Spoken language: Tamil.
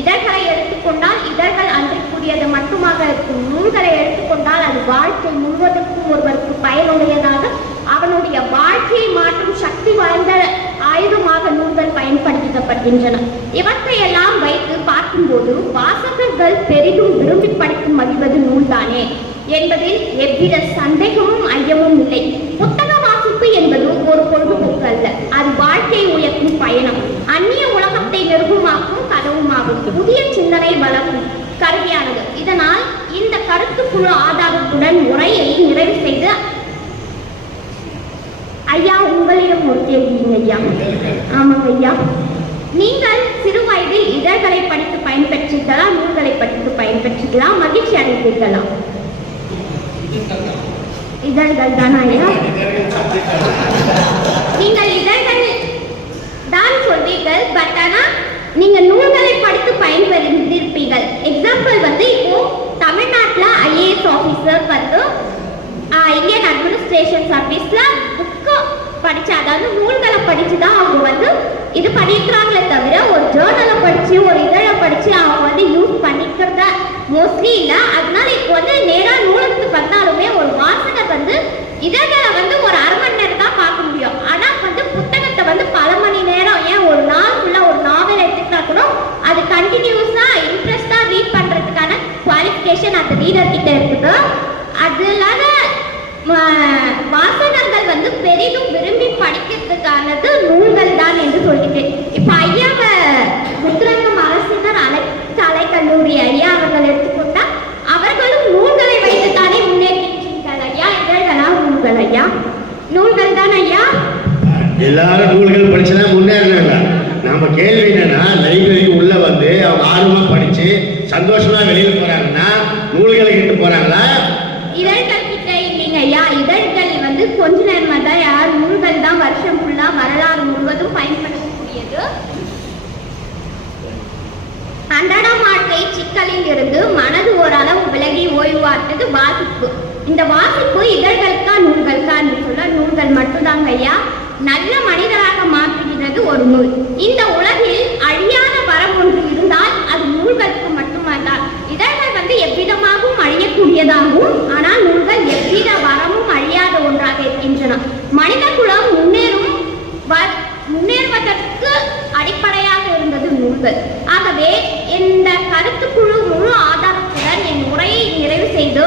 இதழ்களை எடுத்துக்கொண்டால் இதழ்கள் அன்றைக்குரியது மட்டுமாக இருக்கும். நூல்களை எடுத்துக்கொண்டால் அது வாழ்க்கை முழுவதற்கும் ஒருவருக்கு பயனுடையதாக அவனுடைய வாழ்க்கையை மாற்றும் சக்தி வாய்ந்த ஆயுதமாக நூல்கள் பயன்படுத்தப்படுகின்றன. இவற்றையெல்லாம் வைத்து பார்க்கும்போது வாசகர்கள் பெரிதும் விரும்பி படித்து மகிழ்வது நூல்தானே என்பதில் எவ்வித சந்தேகமும் ஐயமும் இல்லை. புத்தக வாசிப்பு என்பது ஒரு பொழுதுபோக்கு அல்ல, அது வாழ்க்கையை உயர்த்தும் பயணம், அந்நிய உலகத்தை நெருக்கமாக்கும் கதவுமாகும், புதிய சிந்தனை வளர்க்கும் கருவியானது. இதனால் இந்த கருத்துக்குழு ஆதாரத்துடன் உரையை நிறைவு செய்து ஐயா உங்களிடம் ஒரு கேள்விங்க ஐயா. ஆமாங்க ஐயா, நீங்கள் சிறு வயதில் இதழ்களை படித்து பயன்பெற்றீர்களா, நூல்களை படித்து பயன்பெற்றீர்களா, மகிழ்ச்சி அடைந்தீர்களா? இதழ்கள் தானா ஐயா? நீங்கள் இதழ்கள் தான் சொல்வீர்கள், பட் ஆனா நீங்க நூல்களை படித்து பயன்பெற்றிருப்பீர்கள். எக்ஸாம்பிள் வந்து இப்போ தமிழ்நாட்டுல ஐஏஎஸ் ஆபீசர் வந்து இந்தியன் அட்மினிஸ்ட்ரேஷன் சர்வீஸ்ல புக்கு படிச்சு, அதாவது நூல்களை படிச்சுதான் அவங்க வந்து இது பண்ணிக்கிறாங்களே தவிர ஒரு ஜேர்னலை படிச்சு ஒரு இதழை படிச்சு அவங்க வந்து யூஸ் பண்ணிக்கிறத மோஸ்ட்லி இல்லை. அதனால இப்போ வந்து நேரா நூலகத்துக்கு வந்தாலுமே ஒரு வாசகர் வந்து இதழ்களை வந்து ஒரு அரை மணி நேரம் தான் பார்க்க முடியும். ஆனா வந்து புத்தகத்தை வந்து பல மணி நேரம், ஏன் ஒரு நாள் ஃபுல்லா ஒரு நாவல் எடுத்துக்கிட்டா கூட அது கண்டினியூஸா இன்ட்ரெஸ்டா ரீட் பண்றதுக்கான குவாலிஃபிகேஷன் அந்த ரீடர் கிட்ட இருக்குது. அதனால வாசகர்கள் வந்து பெரிதும் விரும்பி படிக்கிறதுக்கானது நூல்கள் தான் என்று சொல்லிட்டு இப்ப ஐயாவ முத்துரங்கம் அரசினர் கலைக்கல்லூரி ஐயா அவர்கள் எடுத்துக்கொண்டா அவர்களும் நூல்களை வைத்துத்தானே முன்னேற்றீர்கள் ஐயா. இதழ்களா நூல்கள் ஐயா? நூல்கள் தான் ஐயா. எல்லாரும் நூல்கள் படிச்சுனா முன்னேறல. நம்ம கேள்வி என்னன்னா, லைப்ரரிக்கு உள்ள வந்து அவங்க ஆர்வமா படிச்சு சந்தோஷமா வெளியில போறாங்கன்னா நூல்களை கிட்ட போறாங்களா? இதழ்கள் கிட்ட இல்லைங்க ஐயா. இதழ்கள் வந்து கொஞ்ச நேரமா தான் யார், நூல்கள் தான் வருஷம் ஃபுல்லா வரலாறு முழுவதும் பயன்படுத்தக்கூடியது. அன்றாடம் வாழ்க்கை சிக்கலில் இருந்து மனது ஓரளவு விலகி ஓய்வாட்டது வாசிப்பு. இந்த வாசிப்பு இதழ்களுக்கா நூல்களுக்கா என்று சொல்ல நூல்கள் மட்டும்தாங்க ஐயா. நல்ல மனிதராக மாற்றுகிறது ஒரு நூல். இந்த உலகில் அழியாத வரம் ஒன்று இருந்தால் அது நூல்களுக்கு மட்டும்தான். இதழ்கள் வந்து எவ்விதமாகவும் அழியக்கூடியதாகவும், ஆனால் நூல்கள் எவ்வித வரமும் அழியாத ஒன்றாக இருக்கின்றன. மனித குலம் முன்னேறுவதற்கு அடிப்படையாக இருந்தது நூல்கள். ஆகவே இந்த கருத்துக்குழு முழு ஆதாரத்துடன் என் உரையை நிறைவு செய்து